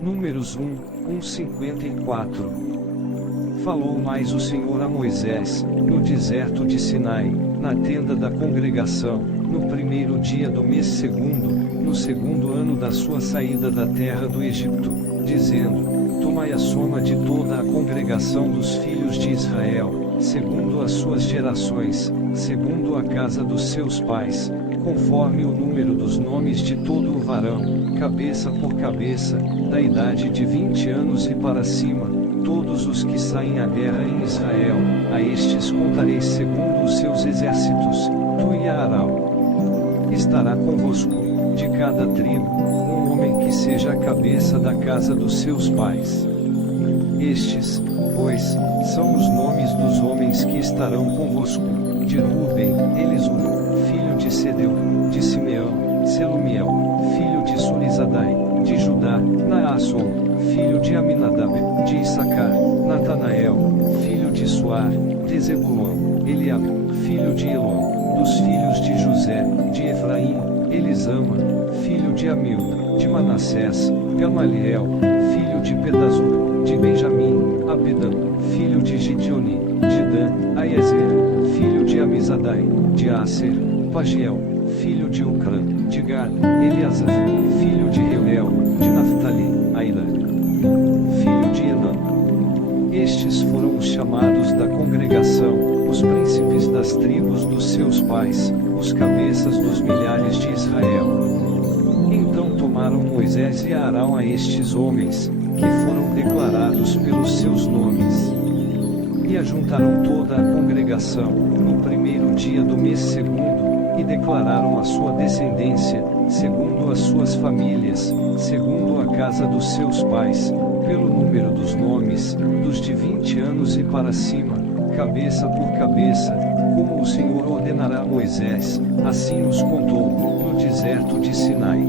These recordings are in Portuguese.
Números 1:54. Falou mais o Senhor a Moisés, no deserto de Sinai, na tenda da congregação, no primeiro dia do mês segundo, no segundo ano da sua saída da terra do Egito, dizendo: Tomai a soma de toda a congregação dos filhos de Israel, segundo as suas gerações, segundo a casa dos seus pais, conforme o número dos nomes de todo o varão, cabeça por cabeça, da idade de 20 anos e para cima, todos os que saem à guerra em Israel, a estes contareis segundo os seus exércitos, tu e Arão. Estará convosco, de cada tribo, um homem que seja a cabeça da casa dos seus pais. Estes, pois, são os nomes dos homens que estarão convosco: de Rúben, Elisur, filho de Sedeu; de Simeão, Selumiel, filho de Surizadai; de Judá, Naasson, filho de Aminadab; de Issacar, Natanael, filho de Suar; de Zebulon, Eliabe, filho de Elon; dos filhos de José, de Efraim, Elisama, filho de Amilda; de Manassés, Gamaliel, filho de Pedazur; de Benjamim, Abidã, filho de Gideoni; de Dan, Aiezer, filho de Amizadai; de Aser, Pagiel, filho de Ocrã; de Gad, Eliasaf, filho de Reuel; de Naphtali, Aira, filho de Enã. Estes foram os chamados da congregação, os príncipes das tribos dos seus pais, os cabeças dos milhares de Israel. Então tomaram Moisés e Arão a estes homens, que foram declarados pelos seus nomes, e ajuntaram toda a congregação, no primeiro dia do mês segundo, e declararam a sua descendência, segundo as suas famílias, segundo a casa dos seus pais, pelo número dos nomes, dos de 20 anos e para cima, cabeça por cabeça, como o Senhor ordenará a Moisés, assim os contou, no deserto de Sinai.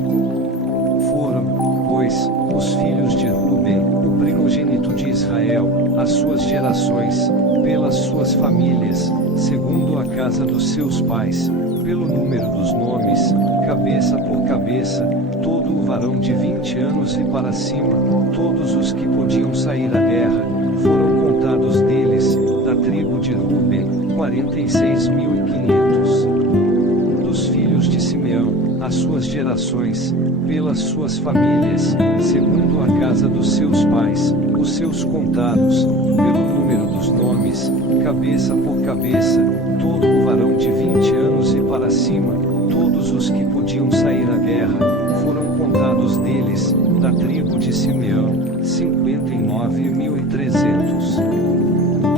Foram, pois, os filhos de Rúben, o primogênito de Israel, as suas gerações, pelas suas famílias, segundo a casa dos seus pais, pelo número dos nomes, cabeça por cabeça, todo o varão de 20 anos e para cima, todos os que podiam sair à guerra, foram contados deles, da tribo de Rúben, 46.500. Dos filhos de Simeão, as suas gerações, pelas suas famílias, segundo a casa dos seus pais, os seus contados, pelo número dos nomes, cabeça por cabeça, todo o varão de 20 anos e para cima, todos os que podiam sair à guerra, foram contados deles, da tribo de Simeão, 59.300.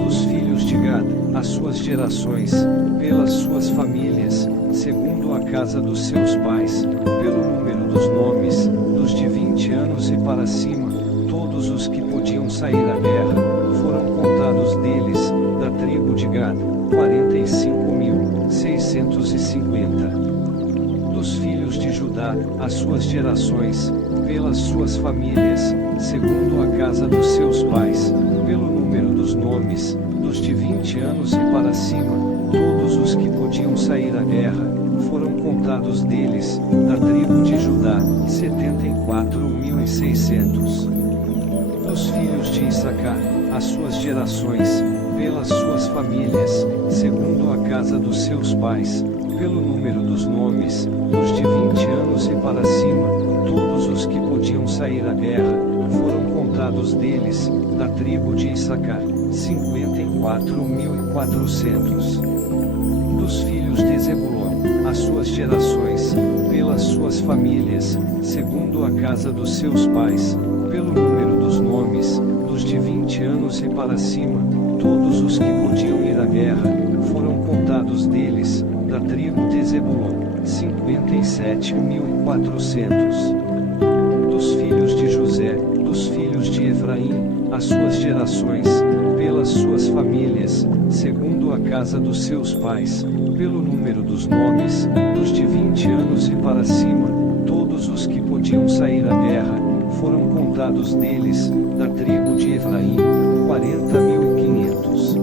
Dos filhos de Gad, as suas gerações, pelas suas famílias, segundo a casa dos seus pais, pelo número dos nomes, dos de 20 anos e para cima, todos os que podiam sair à guerra, foram contados deles, da tribo de Gad, 45.650. Dos filhos de Judá, as suas gerações, pelas suas famílias, segundo a casa dos seus pais, pelo número dos nomes, dos de 20 anos e para cima, todos os que podiam sair à guerra, foram contados deles, da tribo de Judá, 74.600. Dos filhos de Issacar, as suas gerações, pelas suas famílias, segundo a casa dos seus pais, pelo número dos nomes, dos de 20 anos e para cima, todos os que podiam sair à guerra, foram contados deles, da tribo de Issacar, 54.400. Dos filhos de Zebulon, as suas gerações, pelas suas famílias, segundo a casa dos seus pais, pelo número dos nomes, dos de 20 anos e para cima, todos os que podiam ir à guerra, foram contados deles, da tribo de Zebulon, 57.400. Dos filhos de José, dos filhos de Efraim, as suas gerações, pelas suas famílias, segundo a casa dos seus pais, pelo número dos nomes, dos de 20 anos e para cima, todos os que podiam sair à guerra, foram contados deles, da tribo de Efraim, 40.500.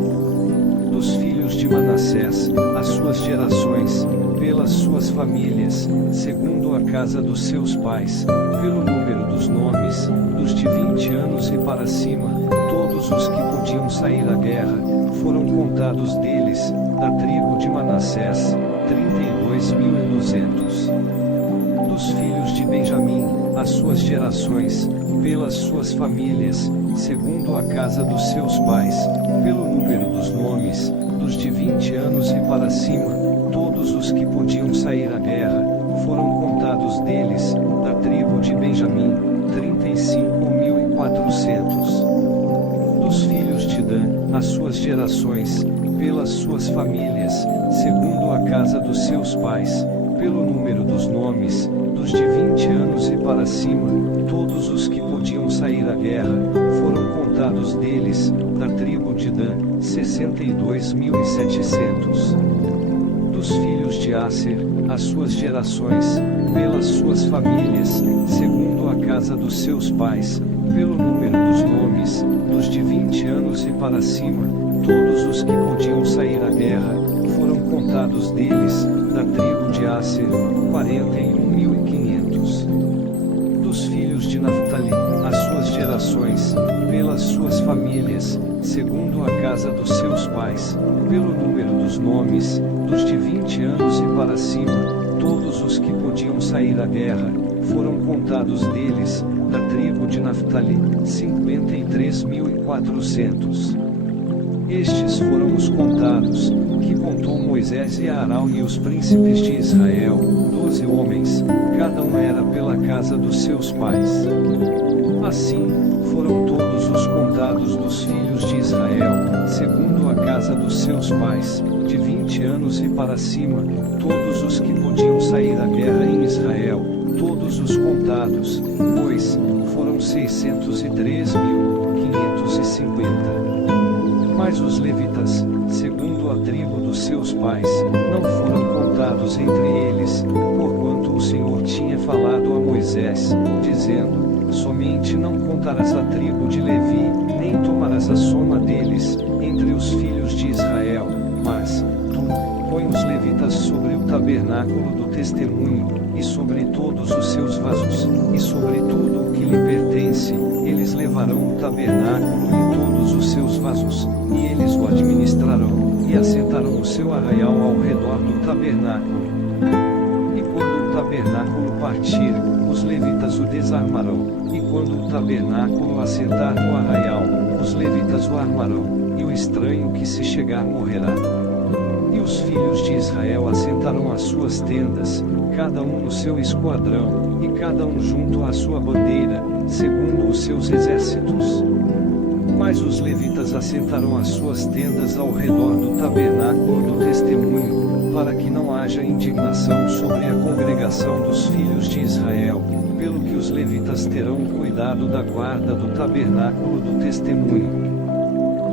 Dos filhos de Manassés, as suas gerações, pelas suas famílias, segundo a casa dos seus pais, pelo número dos nomes, dos de 20 anos e para cima, todos os que podiam sair à guerra, foram contados deles, da tribo de Manassés, 32.200. Dos filhos de Benjamim, as suas gerações, pelas suas famílias, segundo a casa dos seus pais, pelo número dos nomes, dos de 20 anos e para cima, todos os que podiam sair à guerra, foram contados deles, da tribo de Benjamim, 35.400. Dos filhos de Dan, as suas gerações, pelas suas famílias, segundo a casa dos seus pais, pelo número dos nomes, dos de 20 anos e para cima, todos os que podiam sair à guerra, foram contados deles, da tribo de Dan, 62.700. Dos filhos de Aser, as suas gerações, pelas suas famílias, segundo a casa dos seus pais, pelo número dos nomes, dos de 20 anos e para cima, todos os que podiam sair à guerra, foram contados deles, da tribo de Aser, 41.500. Dos filhos de Naftali, as suas gerações, pelas suas famílias, segundo a casa dos seus pais, pelo número dos nomes, dos de 20 anos e para cima, todos os que podiam sair à guerra, foram contados deles, da tribo de Naftali, 53.400. Estes foram os contados, que contou Moisés e Arão e os príncipes de Israel, 12 homens, cada um era pela casa dos seus pais. Assim, foram todos os contados dos filhos de Israel, segundo a casa dos seus pais, de 20 anos e para cima, todos os que podiam sair à guerra em Israel, todos os contados, pois, foram 603.550. Mas os levitas, segundo a tribo dos seus pais, não foram contados entre eles, porquanto o Senhor tinha falado a Moisés, dizendo: somente não contarás a tribo de Levi, nem tomarás a soma deles, entre os filhos de Israel, mas, tu, põe os levitas sobre o tabernáculo do testemunho, e sobre todos os seus vasos, e sobre tudo o que lhe pertence, eles levarão o tabernáculo e todos os seus vasos, e eles o administrarão, e assentarão o seu arraial ao redor do tabernáculo. E quando o tabernáculo partir, os levitas o desarmarão, e quando o tabernáculo assentar no arraial, os levitas o armarão, e o estranho que se chegar morrerá. E os filhos de Israel assentarão as suas tendas, cada um no seu esquadrão, e cada um junto à sua bandeira, segundo os seus exércitos. Mas os levitas assentarão as suas tendas ao redor do tabernáculo do testemunho, para que não haja indignação sobre a congregação dos filhos de Israel, pelo que os levitas terão cuidado da guarda do tabernáculo do testemunho.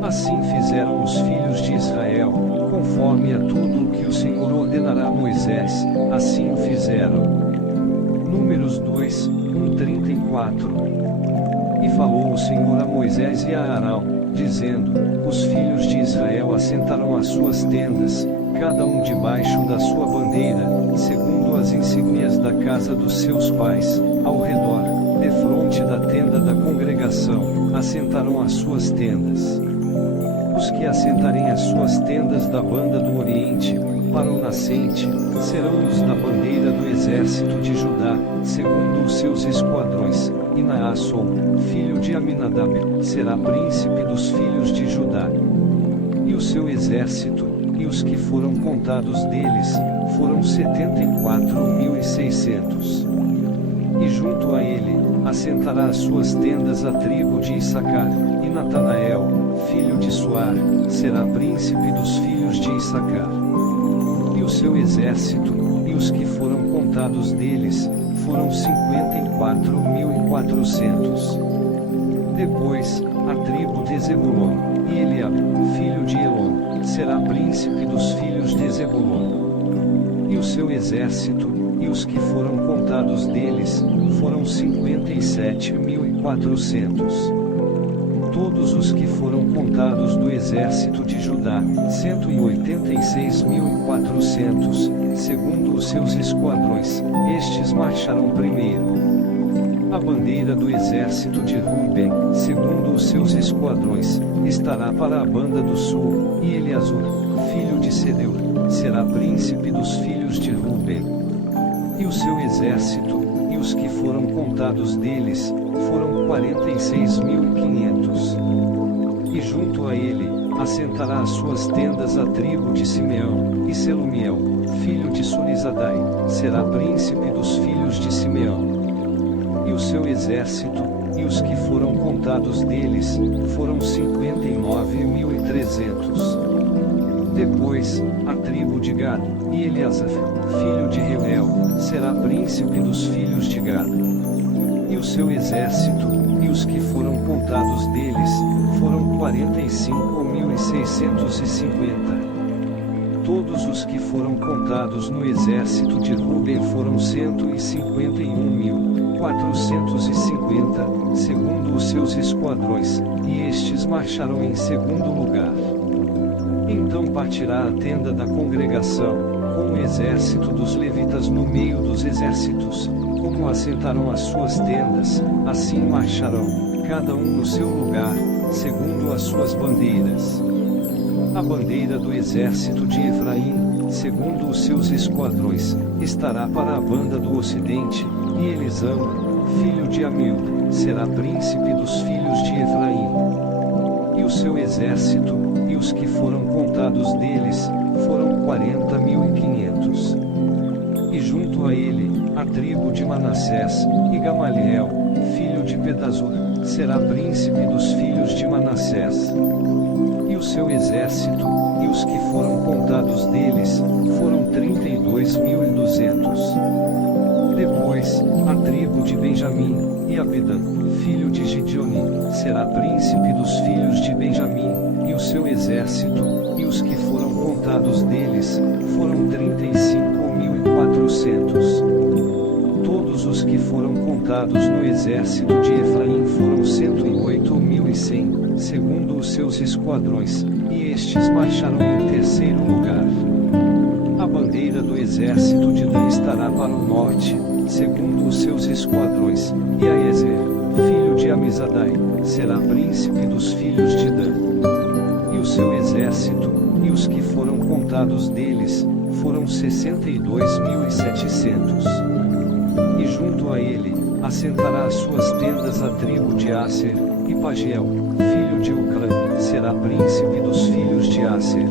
Assim fizeram os filhos de Israel, conforme a tudo o que o Senhor ordenará a Moisés, assim o fizeram. Números 2, 1-34. E falou o Senhor a Moisés e a Arão, dizendo: os filhos de Israel assentarão as suas tendas, cada um debaixo da sua bandeira, segundo as insígnias da casa dos seus pais, ao redor, defronte da tenda da congregação, assentarão as suas tendas. Os que assentarem as suas tendas da banda do Oriente, para o nascente, serão os da bandeira do exército de Judá, segundo os seus esquadrões, e Naasson, filho de Aminadab, será príncipe dos filhos de Judá. E o seu exército, e os que foram contados deles, foram 74.600. E junto a ele, assentará as suas tendas a tribo de Issacar, e Natanael, filho de Suar, será príncipe dos filhos de Issacar. E o seu exército, e os que foram contados deles, foram 54.400. Depois, a tribo de Zebulon, e Eliabe, filho de Elon, será príncipe dos filhos de Zebulon. E o seu exército, e os que foram contados deles, foram 57.400. Todos os que foram contados do exército de Judá, 186.400, segundo os seus esquadrões, estes marcharam primeiro. A bandeira do exército de Ruben, segundo os seus esquadrões, estará para a banda do sul, e Eliasur, filho de Sedeur, será príncipe dos filhos de Ruben. E o seu exército, e os que foram contados deles, foram 46.500. E junto a ele, assentará as suas tendas a tribo de Simeão, e Selumiel, filho de Surizadai, será príncipe dos filhos de Simeão. E o seu exército, e os que foram contados deles, foram 59.300. Depois, a tribo de Gad, e Eliasaf, filho de Reuel, será príncipe dos filhos de Gad. E o seu exército, e os que foram contados deles, foram 45.650. Todos os que foram contados no exército de Ruben foram 151.450, segundo os seus esquadrões, e estes marcharam em segundo lugar. Então partirá a tenda da congregação, com o exército dos levitas no meio dos exércitos, como assentaram as suas tendas, assim marcharão, cada um no seu lugar, segundo as suas bandeiras. A bandeira do exército de Efraim, segundo os seus esquadrões, estará para a banda do ocidente, e Elisama, filho de Amil, será príncipe dos filhos de Efraim. E o seu exército, e os que foram contados deles, foram 40.500. E junto a ele, a tribo de Manassés, e Gamaliel, filho de Pedazur, será príncipe dos filhos de Manassés. E o seu exército, e os que foram contados deles, foram 32.200. Depois, a tribo de Benjamim, e Abidan, filho de Gideoni, será príncipe dos filhos de Benjamim, e o seu exército, e os que foram contados deles, foram 35.400. Todos os que foram contados no exército de Efraim foram 108.100, segundo os seus esquadrões, e estes marcharam em terceiro lugar. A bandeira do exército de Dan estará para o norte, segundo os seus esquadrões, e Aiezer, filho de Amizadai, será príncipe dos filhos de Dan. E o seu exército, e os que foram contados deles, foram 62.700. E junto a ele, assentará as suas tendas a tribo de Aser, e Pagiel, filho de Ucrã, será príncipe dos filhos de Aser.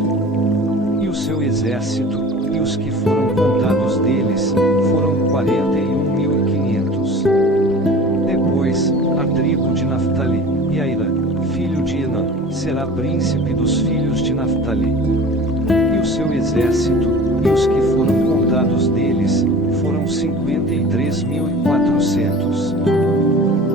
E o seu exército, e os que foram contados deles, foram 41.500. Depois, a tribo de Naftali, e Aira, filho de Enã, será príncipe dos filhos de Naftali. E o seu exército, e os que foram contados deles, foram 53.400.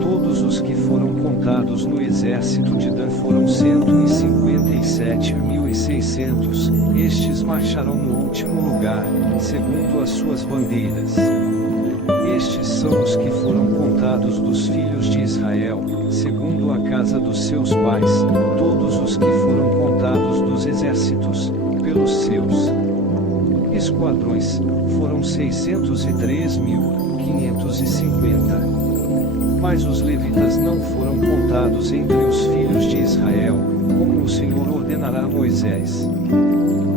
Todos os que foram contados no exército de Dan foram 157.600, estes marcharão no último lugar, segundo as suas bandeiras. Estes são os que foram contados dos filhos de Israel, segundo a casa dos seus pais, todos os que foram contados dos exércitos, pelos seus esquadrões, foram 603.550. Mas os levitas não foram contados entre os filhos de Israel, como o Senhor ordenará a Moisés.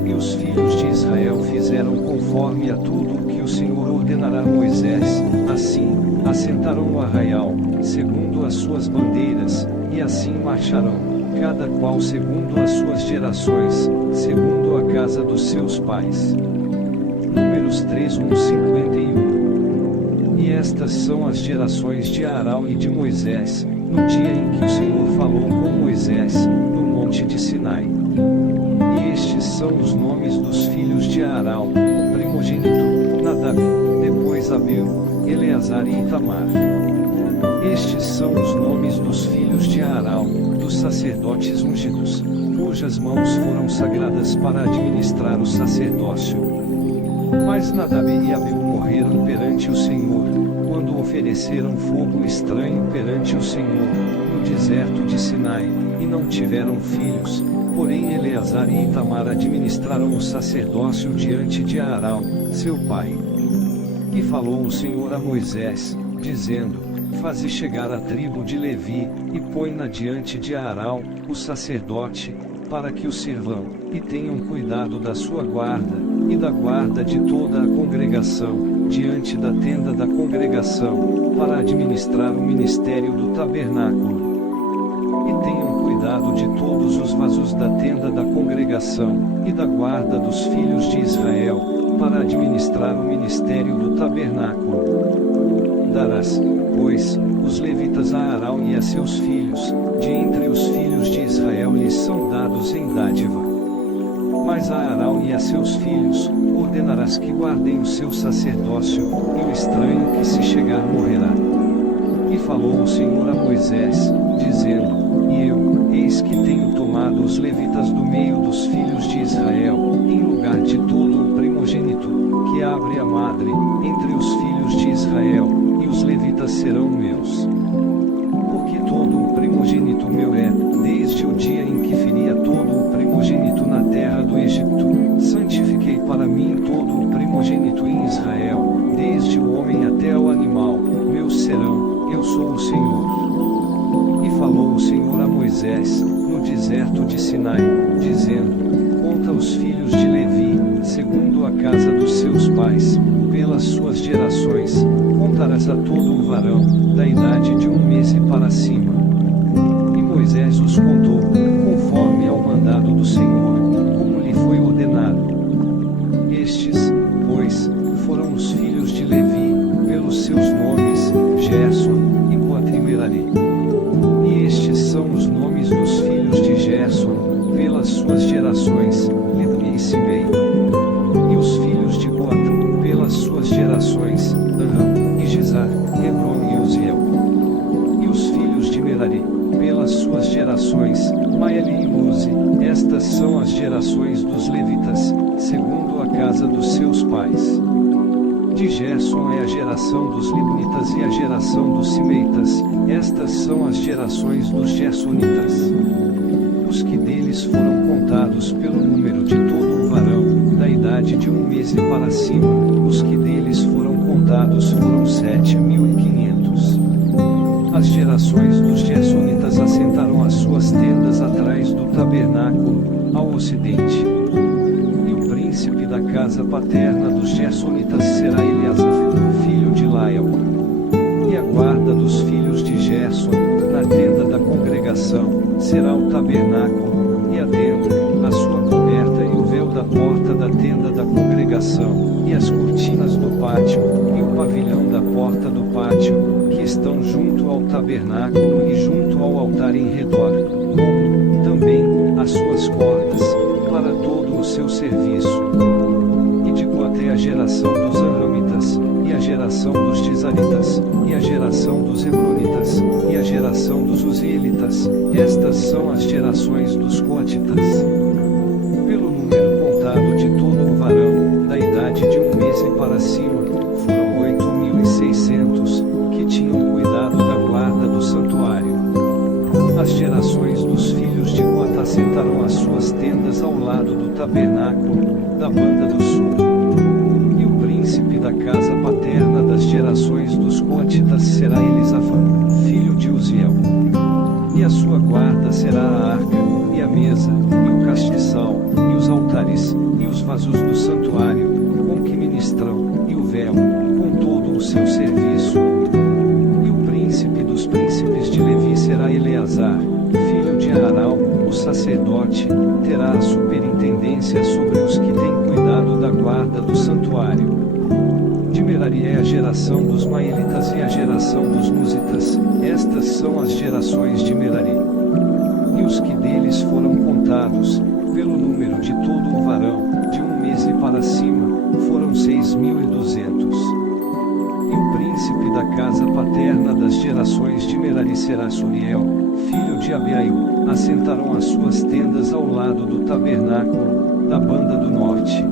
E os filhos de Israel fizeram conforme a tudo o que o Senhor ordenará a Moisés, assim, assentarão o arraial, segundo as suas bandeiras, e assim marcharão, cada qual segundo as suas gerações, segundo a casa dos seus pais. Números 3:51. E estas são as gerações de Arão e de Moisés, no dia em que o Senhor falou com Moisés, no monte de Sinai. E estes são os nomes dos filhos de Arão, o primogênito, Nadab, depois Abiú, Eleazar e Itamar. Estes são os nomes dos filhos de Arão, dos sacerdotes ungidos, cujas mãos foram sagradas para administrar o sacerdócio. Mas Nadab e Abiú morreram perante o Senhor, quando ofereceram fogo estranho perante o Senhor, no deserto de Sinai, e não tiveram filhos, porém Eleazar e Itamar administraram o sacerdócio diante de Arão, seu pai. E falou o Senhor a Moisés, dizendo: Faze chegar a tribo de Levi, e põe-na diante de Arão, o sacerdote, para que o sirvam, e tenham cuidado da sua guarda, e da guarda de toda a congregação, diante da tenda da congregação, para administrar o ministério do tabernáculo. E tenham cuidado de todos os vasos da tenda da congregação, e da guarda dos filhos de Israel, para administrar o ministério do tabernáculo. Darás, pois, os levitas a Arão e a seus filhos, de entre os filhos de Israel lhes são dados em dádiva. Mas a Arão e a seus filhos, ordenarás que guardem o seu sacerdócio, e o estranho que se chegar morrerá. E falou o Senhor a Moisés, dizendo: E eu, eis que tenho tomado os levitas do meio dos filhos de Israel, em lugar de todo o primogênito, que abre a madre, entre os filhos de Israel, e os levitas serão meus. Porque todo o primogênito meu é, desde o dia em que feri a todo o primogênito na terra do Egito, santifiquei para mim todo o primogênito em Israel, desde o homem até o animal, meus serão, eu sou o Senhor. E falou o Senhor a Moisés, no deserto de Sinai, dizendo: Conta os filhos de Levi, segundo a casa dos seus pais, pelas suas gerações, contarás a todo o varão, da idade de 1 mês e para cima. E Moisés os contou, conforme ao mandado do Senhor, como lhe foi ordenado. Estes, pois, foram os filhos de Levi, pelos seus nomes, Gerson, e Coate e Merari. E estes são os nomes dos filhos de Gerson, pelas suas gerações, Libni e Simei. E os filhos de Coate, pelas suas gerações, Anram, e Gizar, Hebron e Uziel. E os filhos de Merari, pelas suas gerações, Maeli e Muzi. Estas são as gerações dos levitas, segundo a casa dos seus pais. De Gerson é a geração dos libnitas e a geração dos simeitas, estas são as gerações dos gersonitas. Os que deles foram contados pelo número de todo o varão, da idade de 1 mês e para cima, os que deles foram contados foram 7.500. As gerações dos gersonitas assentaram as suas tendas atrás do tabernáculo, ao ocidente. E o príncipe da casa paterna dos gersonitas será Eleazar, filho de Lael. E a guarda dos filhos de Gerson, na tenda da congregação, será o tabernáculo, e a tenda, a sua coberta e o véu da porta da tenda da congregação, e as cortinas do pátio, e o pavilhão da porta do pátio, que estão junto ao tabernáculo e junto ao altar em redor, como, também, as suas cordas, para todo o seu serviço. E de Coate a geração dos Anramitas, e a geração dos Gizaritas, e a geração dos Hebronitas, e a geração dos Uzielitas, estas são as gerações dos Coatitas. Pelo número contado de todo o varão, da idade de 1 mês e para cima, foram 8.600, que tinham cuidado da guarda do santuário. As gerações dos filhos de Coate assentaram as suas tendas ao lado do tabernáculo, da banda do sul. E o príncipe da casa paterna das gerações dos Coatitas será Elisafã, filho de Uziel. E a sua guarda será a arca, e a mesa, e o castiçal, e os altares, e os vasos do santuário, com que ministram, e o véu, com todo o seu serviço. E o príncipe dos príncipes de Levi será Eleazar, filho de Arão, o sacerdote, terá a superintendência sobre os que têm cuidado da guarda do santuário. De Merari é a geração dos Maelitas e a geração dos Muzitas, estas são as gerações de Merari. E os que deles foram contados, pelo número de todo o varão, de 1 mês e para cima, foram 6.200. E o príncipe da casa paterna das gerações de Merari será Suriel, filho de Abiail, assentaram as suas tendas ao lado do tabernáculo, da banda do norte.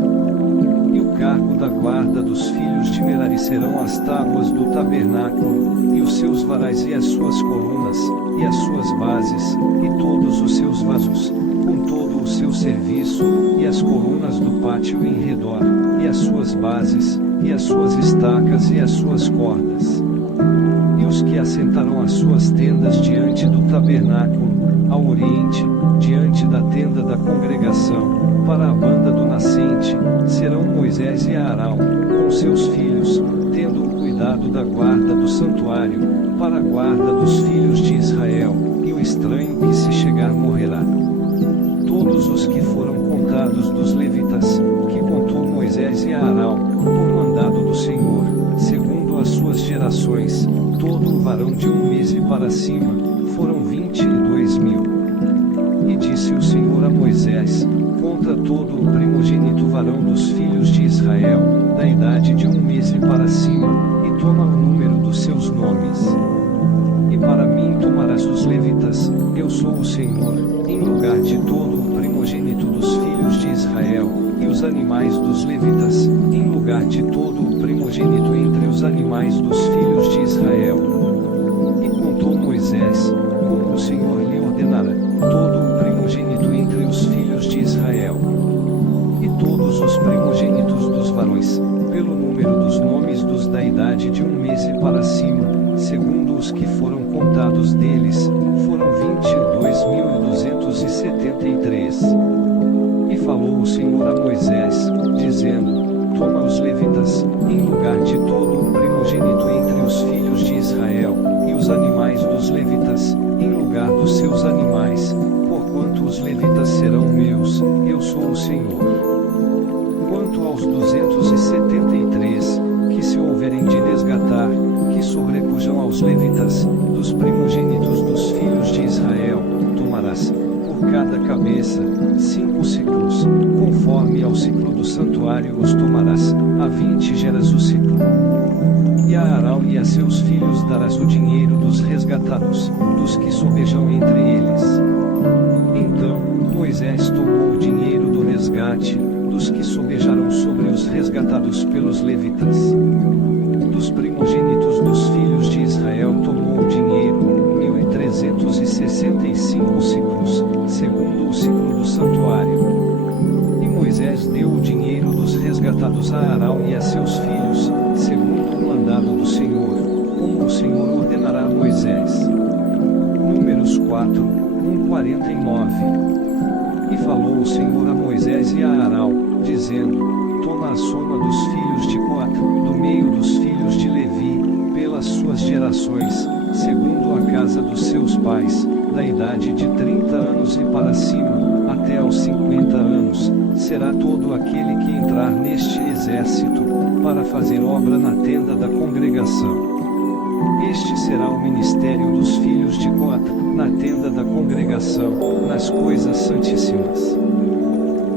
E o cargo da guarda dos filhos de Merari serão as tábuas do tabernáculo, e os seus varais e as suas colunas, e as suas bases, e todos os seus vasos, com todo o seu serviço, e as colunas do pátio em redor, e as suas bases, e as suas estacas e as suas cordas. E os que assentaram as suas tendas diante do tabernáculo, ao oriente, diante da tenda da congregação, para a banda do nascente, serão Moisés e Arão, com seus filhos, tendo o cuidado da guarda do santuário, para a guarda dos filhos de Israel, e o estranho que se chegar morrerá. Todos os que foram contados dos levitas, que contou Moisés e Arão, por mandado do Senhor, segundo as suas gerações, todo o varão de um mês e para cima, foram 22.000. E disse o Senhor a Moisés: conta todo o primogênito varão dos filhos de Israel, da idade de um mês e para cima, e toma o número dos seus nomes. E para mim tomarás os levitas, eu sou o Senhor, em lugar de todo o primogênito dos filhos de Israel, e os animais dos levitas, em lugar de todo o primogênito entre os animais dos filhos de Israel. E contou Moisés, como o Senhor lhe ordenara, todo o primogênito entre os filhos de Israel. E todos os primogênitos dos varões, pelo número dos nomes dos da idade de um mês e para cima, segundo os que foram contados deles, foram 22.273. E falou o Senhor a Moisés, dizendo: toma os levitas, em lugar de todo o primogênito entre os filhos de Israel, e os animais dos levitas, em lugar dos seus animais, porquanto os levitas serão meus, eu sou o Senhor. Quanto aos 273, que se houverem de resgatar, que sobrepujam aos levitas, dos primogênitos dos filhos de Israel, tomarás, por cada cabeça, 5 ciclos, conforme ao ciclo do santuário os tomarás, a 20 geras o ciclo. E a Arão e a seus filhos darás o dinheiro dos resgatados, dos que sobejam entre eles. Então, Moisés tomou o dinheiro do resgate, dos que sobejaram sobre os resgatados pelos levitas. Dos primogênitos dos filhos de Israel tomou o dinheiro, 1.365 ciclos, segundo o ciclo do santuário. E Moisés deu o dinheiro dos resgatados a Arão e a seus filhos, segundo o mandado do Senhor, como o Senhor ordenará a Moisés. Números 4, 1:49. E falou o Senhor a Moisés e a Arão, dizendo: toma a soma dos filhos de Coate, do meio dos filhos de Levi, pelas suas gerações, segundo a casa dos seus pais, da idade de 30 anos e para cima, até aos 50 anos, será todo aquele que entrar neste exército, para fazer obra na tenda da congregação. Este será o ministério dos filhos de Coate, na tenda da congregação, nas coisas santíssimas.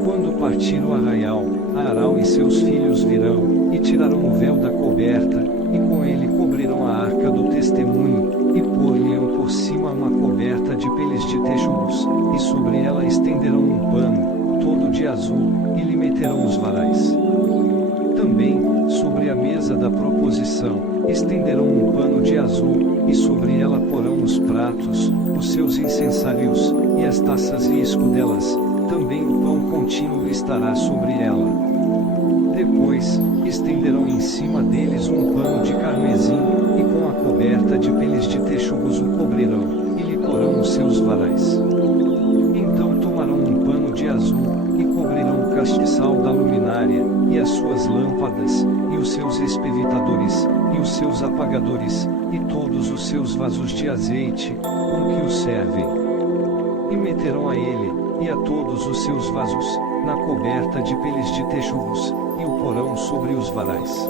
Quando partir o arraial, Arão e seus filhos virão, e tirarão o véu da coberta, e com ele cobrirão a arca do testemunho, e pôr-lhe-ão por cima uma coberta de peles de texugos, e sobre ela estenderão um pano, todo de azul, e lhe meterão os varais. Também, sobre a mesa da proposição, estenderão um pano de azul, e sobre ela porão os pratos, os seus incensários, e as taças e escudelas, também o pão contínuo estará sobre ela. Depois, estenderão em cima deles um pano de carmesim, e com a coberta de peles de texugos o cobrirão, e lhe porão os seus varais. Então tomarão um pano de azul, e cobrirão o castiçal da luminária, e as suas lâmpadas, e os seus espevitadores, e os seus apagadores, e todos os seus vasos de azeite, com que o servem. E meterão a ele, e a todos os seus vasos, na coberta de peles de texugos, e o porão sobre os varais.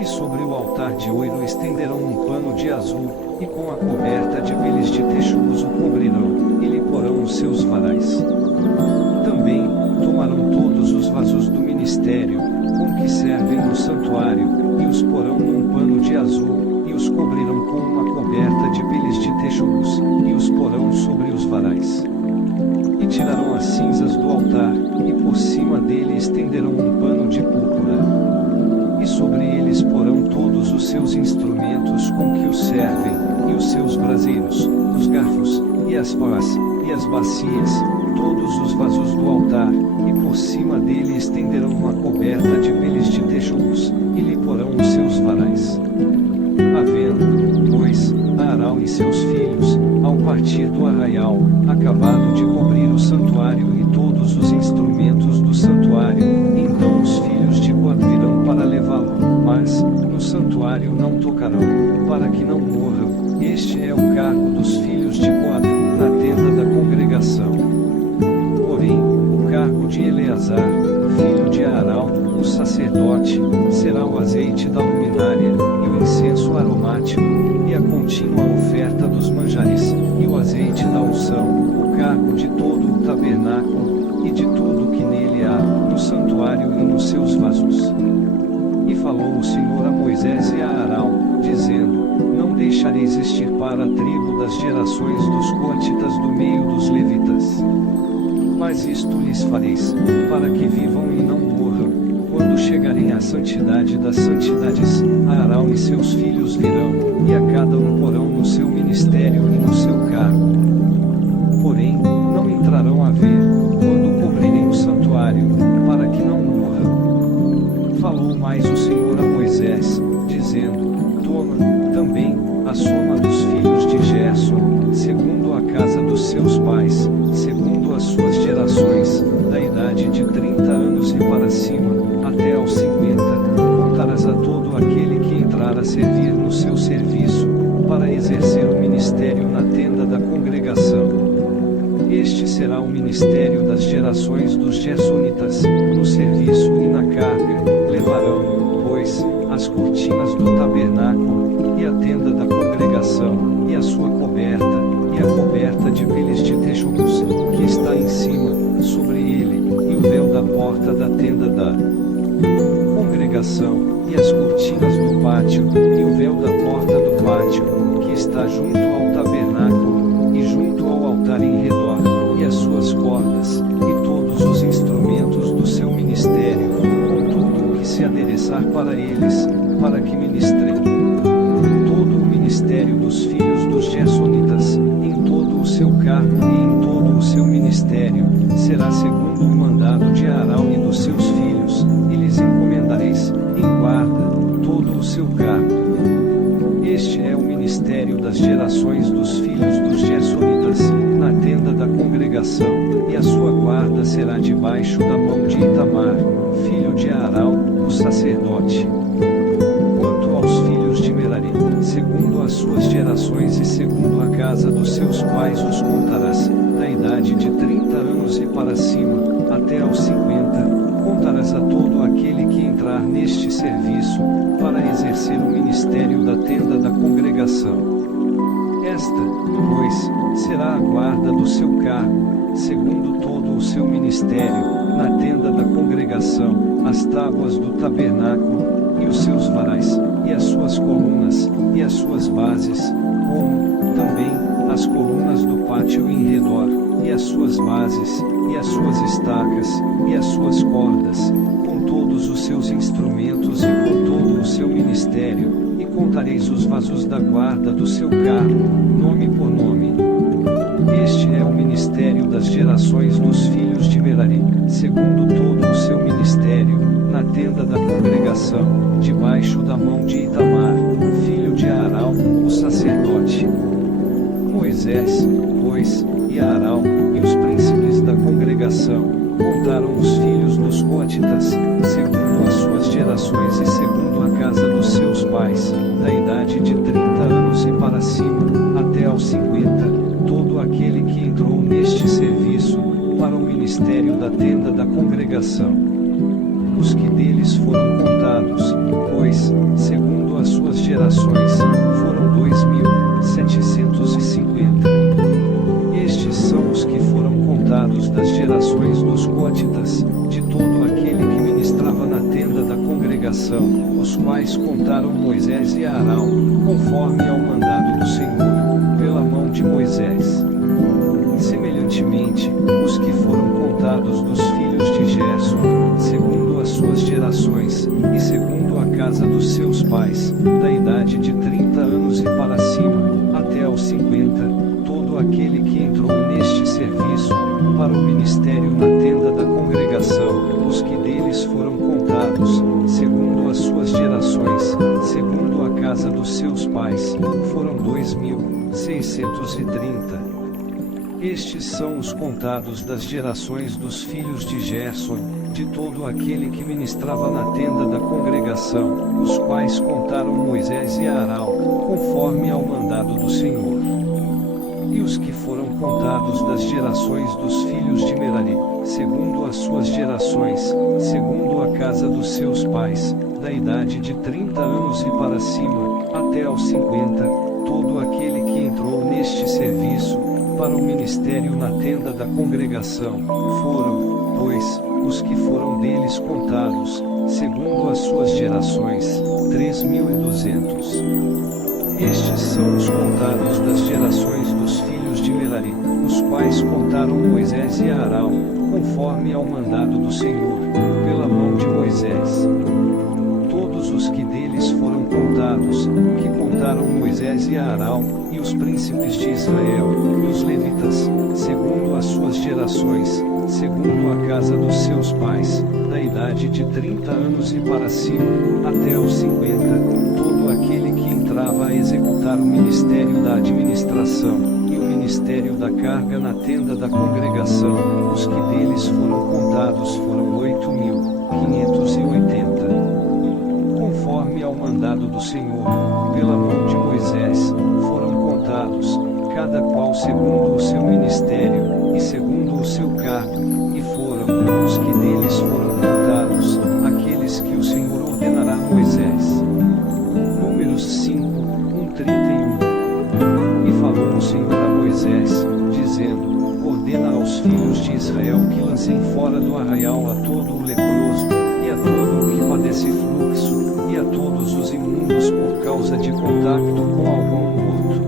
E sobre o altar de ouro estenderão um pano de azul, e com a coberta de peles de texugos o cobrirão, e lhe porão os seus varais. Também, tomarão todos os vasos do ministério, com que servem no santuário, e os porão num pano de azul, e os cobrirão com uma coberta de peles de texugos, e os porão sobre os varais. E tirarão as cinzas do altar, e por cima dele estenderão um pano de púrpura. instrumentos com que os servem, e os seus braseiros, os garfos, e as pás, e as bacias, todos os vasos do altar, e por cima dele estenderão uma coberta de peles de texugos, e lhe porão os seus varais. Havendo, pois, Arão e seus filhos, ao partir do arraial, acabado de cobrir o santuário e todos os instrumentos do santuário, então os filhos de Coate virão para levá-lo, mas, no santuário não tocarão, para que não morram. Este é o cargo dos filhos de Coate, na tenda da congregação. Porém, o cargo de Eleazar, filho de Arão, o sacerdote, será o azeite da luminária, e o incenso aromático, e a contínua oferta dos manjares, e o azeite da unção, o cargo de todo o tabernáculo, e de tudo que nele há, no santuário e nos seus vasos. E falou o Senhor a Moisés e a Arão, dizendo: Não deixareis extirpar a tribo das gerações dos coatitas do meio dos levitas. Mas isto lhes fareis, para que vivam e não morram. Quando chegarem à santidade das santidades, Arão e seus filhos virão, e a cada um porão no seu ministério e no seu cargo. Porém, não entrarão a ver, quando cobrirem o santuário, para que não morram. Falou mais o Senhor a Moisés, dizendo: Toma, também, a soma dos filhos de Gerson, segundo a casa dos seus pais, segundo as suas gerações, da idade de 30 anos e para cima, até aos 50, contarás a todo aquele que entrar a servir no seu serviço, para exercer o ministério na tenda da congregação. Este será o ministério das gerações dos Gersonitas, no serviço e na carga. Levarão, pois, as cortinas do tabernáculo, e a tenda da congregação, e a sua coberta, e a coberta de peles de texugos, que está em cima, sobre ele, e o véu da porta da tenda da congregação, e as cortinas do pátio, e o véu da porta do pátio, que está junto ao tabernáculo, e junto ao altar em redor, e as suas cordas, e todos os instrumentos do seu ministério, com tudo o que se adereçar para eles, para que ministrem. Todo o ministério dos filhos dos Gersonitas, em todo o seu cargo e em todo o seu ministério, será segundo o mandado de Arão e dos seus filhos, e lhes encomendareis, em guarda, todo o seu cargo. Este é o ministério das gerações dos filhos dos Gersonitas, na tenda da congregação, e a sua guarda será debaixo da mão de Itamar, filho de Arão, o sacerdote. Quanto aos filhos de Merari, segundo as suas gerações e segundo a casa dos seus pais os contarás, da idade de 30 anos e para cima, até aos 50, contarás a todo aquele que entrar neste serviço, para exercer o ministério da tenda da congregação. Esta, pois, será a guarda do seu cargo, segundo todo o seu ministério, na tenda da congregação, as tábuas do tabernáculo, e os seus varais, e as suas colunas, e as suas bases, como, também, as colunas do pátio em redor, e as suas bases, e as suas estacas, e as suas cordas, com todos os seus instrumentos e com todo o seu ministério, e contareis os vasos da guarda do seu cargo, nome por nome. Este é o ministério das gerações dos filhos de Merari, segundo todo o seu ministério, na tenda da congregação, debaixo da mão de Itamar, filho de Arão, o sacerdote. Moisés, pois, e Arão, e os príncipes da congregação, contaram os filhos dos coatitas, segundo as suas gerações e segundo a casa dos seus pais, da idade de 30 anos e para cima, até aos 50, todo aquele que entrou neste serviço, para o ministério da tenda da congregação. Os que deles foram contados, pois, segundo as suas gerações, foram 2.750. Estes são os que foram contados das gerações dos coatitas, de todo aquele que ministrava na tenda da congregação, os quais contaram Moisés e Arão, conforme ao mandado do Senhor, pela mão de Moisés. Semelhantemente, os que foram contados dos filhos de Gerson, segundo as suas gerações, e segundo a casa dos seus pais, da idade de 30 para o ministério na tenda da congregação, os que deles foram contados, segundo as suas gerações, segundo a casa dos seus pais, foram 2.630. Estes são os contados das gerações dos filhos de Gerson, de todo aquele que ministrava na tenda da congregação, os quais contaram Moisés e Arão, conforme ao mandado do Senhor. E os que foram contados das gerações dos filhos de Merari, segundo as suas gerações, segundo a casa dos seus pais, da idade de 30 anos e para cima, até aos 50, todo aquele que entrou neste serviço, para o ministério na tenda da congregação, foram, pois, os que foram deles contados, segundo as suas gerações, 3.200. Estes são os contados das gerações dos filhos de Merari, os quais contaram Moisés e Arão, conforme ao mandado do Senhor, pela mão de Moisés. Todos os que deles foram contados, que contaram Moisés e Arão, e os príncipes de Israel, e os levitas, segundo as suas gerações, segundo a casa dos seus pais, da idade de 30 anos e para cima, até aos 50, todo aquele que entrava a executar o ministério da administração, e o ministério da carga na tenda da congregação, os que deles foram contados foram 8.580. Conforme ao mandado do Senhor, pela mão de Moisés, foram contados, cada qual segundo o seu ministério, e segundo o seu cargo, e foram, os que deles foram contados, aqueles que o Senhor ordenará a Moisés. Números 5, 31. E falou o Senhor a Moisés, dizendo, ordena aos filhos de Israel que lancem fora do arraial a todo o leproso, e a todo o que padece fluxo, e a todos os imundos por causa de contato com algum morto.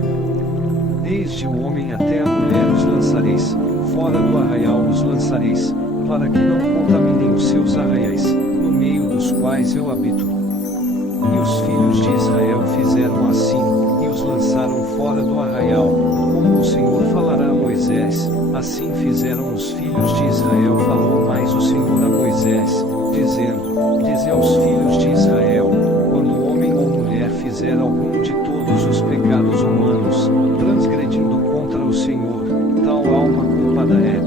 Desde o homem até a mulher os lançareis, fora do arraial os lançareis, para que não contaminem os seus arraiais, no meio dos quais eu habito. E os filhos de Israel fizeram assim, e os lançaram fora do arraial, como o Senhor falará a Moisés, assim fizeram os filhos de Israel. Falou mais o Senhor a Moisés, dizendo, dize aos filhos de Israel, quando homem ou mulher fizer algum de todos os pecados humanos, transgredindo contra o Senhor, tal alma culpada é.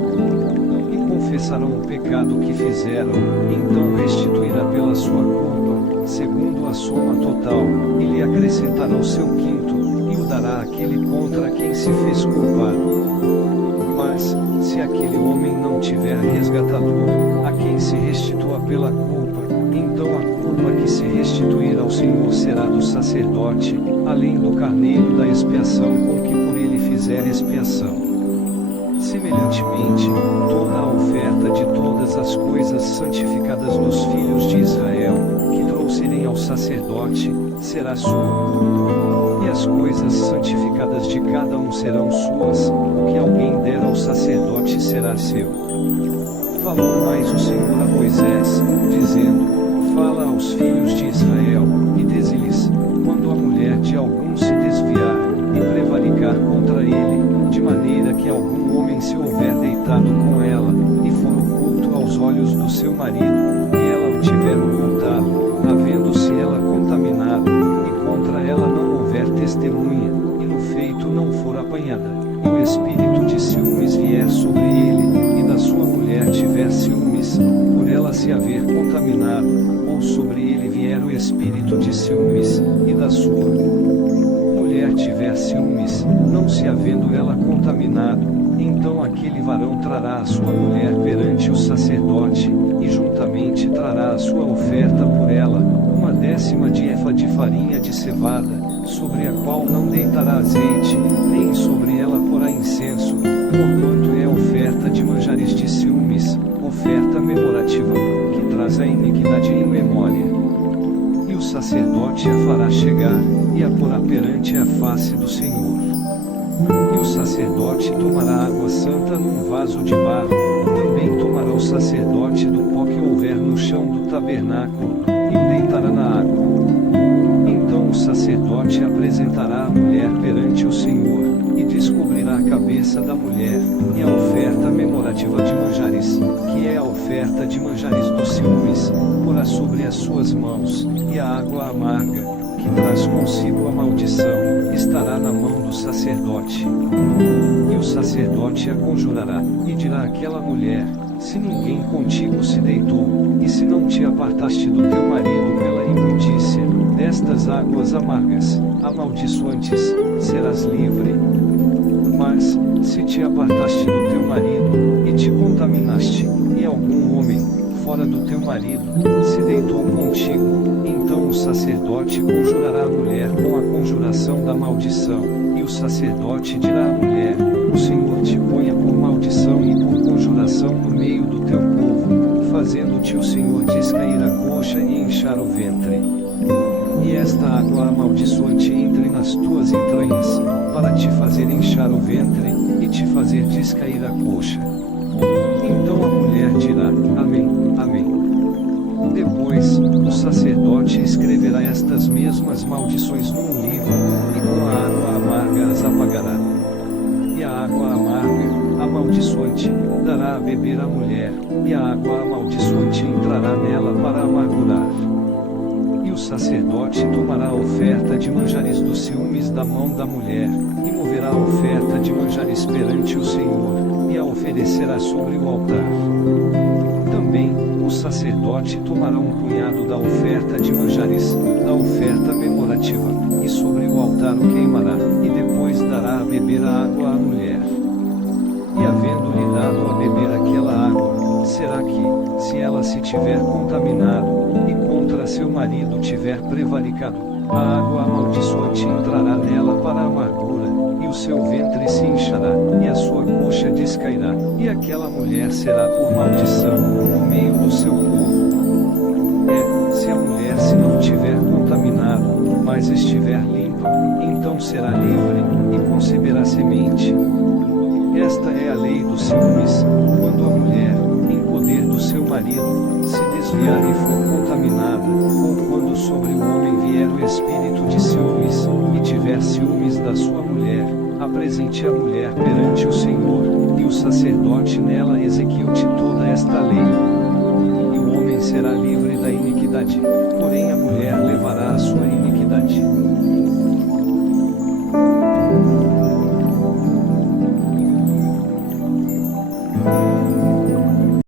E confessarão o pecado que fizeram, então restituirá pela sua culpa, segundo a soma total, e lhe acrescentará o seu quinto, e o dará àquele contra quem se fez culpado. Mas, se aquele homem não tiver resgatador, a quem se restitua pela culpa, então a culpa que se restituir ao Senhor será do sacerdote, além do carneiro da expiação com que por ele fizer expiação. Semelhantemente, toda a oferta de todas as coisas santificadas dos filhos de Israel, que trouxerem ao sacerdote, será sua. E as coisas santificadas de cada um serão suas, o que alguém der ao sacerdote será seu. Falou mais o Senhor a Moisés, dizendo, fala aos filhos de Israel, e dize-lhes, quando a mulher de algum se desviar, e prevaricar contra ele, de maneira que algum homem se houver deitado com ela, e for oculto aos olhos do seu marido, e ela o tiver ocultado, havendo-se ela contaminado, e contra ela não houver testemunha, e no feito não for apanhada, e o espírito de ciúmes vier sobre ele, e da sua mulher tiver ciúmes, por ela se haver contaminado, ou sobre ele vier o espírito de ciúmes, e da sua mulher tiver ciúmes, não se havendo ela contaminado, então aquele varão trará a sua mulher perante o sacerdote, e juntamente trará a sua oferta por ela, 1/10 de efa de farinha de cevada, sobre a qual não deitará azeite, nem sobre ela porá incenso, porquanto é oferta de manjares de ciúmes, oferta memorativa, que traz a iniquidade em memória. E o sacerdote a fará chegar, e a porá perante a face do Senhor. E o sacerdote tomará água santa num vaso de barro, também tomará o sacerdote do pó que houver no chão do tabernáculo, e o deitará na água. Então o sacerdote sacerdote apresentará a mulher perante o Senhor, e descobrirá a cabeça da mulher, e a oferta memorativa de manjares, que é a oferta de manjares dos ciúmes, porá sobre as suas mãos, e a água amarga, que traz consigo a maldição, estará na mão do sacerdote. E o sacerdote a conjurará, e dirá àquela mulher: se ninguém contigo se deitou, e se não te apartaste do teu marido pela imundícia destas águas amargas, amaldiçoantes, serás livre. Mas, se te apartaste do teu marido, e te contaminaste, e algum homem, fora do teu marido, se deitou contigo, então o sacerdote conjurará a mulher com a conjuração da maldição, e o sacerdote dirá à mulher: o Senhor te ponha por maldição e por conjuração no meio do teu povo, fazendo-te o Senhor descair a coxa e inchar o ventre. E esta água amaldiçoante entre nas tuas entranhas, para te fazer inchar o ventre, e te fazer descair a coxa. Então a mulher dirá: Amém, Amém. Depois, o sacerdote escreverá estas mesmas maldições num livro, e com a água amarga as apagará. E a água amarga, amaldiçoante, dará a beber à mulher, e a água amaldiçoante entrará nela para amargurar. E o sacerdote tomará a oferta de manjares dos ciúmes da mão da mulher, e moverá a oferta de manjares perante o Senhor, e a oferecerá sobre o altar. Também, o sacerdote tomará um punhado da oferta de manjares, da oferta memorativa, e sobre o altar o queimará, e depois dará a beber a água à mulher. E havendo-lhe dado a beber aquela água, será que, se ela se tiver contaminado, e contra seu marido tiver prevaricado, a água amaldiçoante entrará nela para a amargura, e o seu ventre se inchará, e a sua coxa descairá, e aquela mulher será por maldição, no meio do seu povo. Se a mulher se não tiver contaminado, mas estiver limpa, então será livre, e conceberá semente. Esta é a lei dos ciúmes, quando a mulher, em poder do seu marido, se desviar e for contaminada, ou quando sobre o homem vier o espírito de ciúmes, e tiver ciúmes da sua mulher, apresente a mulher perante o Senhor, e o sacerdote nela execute toda esta lei. E o homem será livre da iniquidade, porém a mulher levará a sua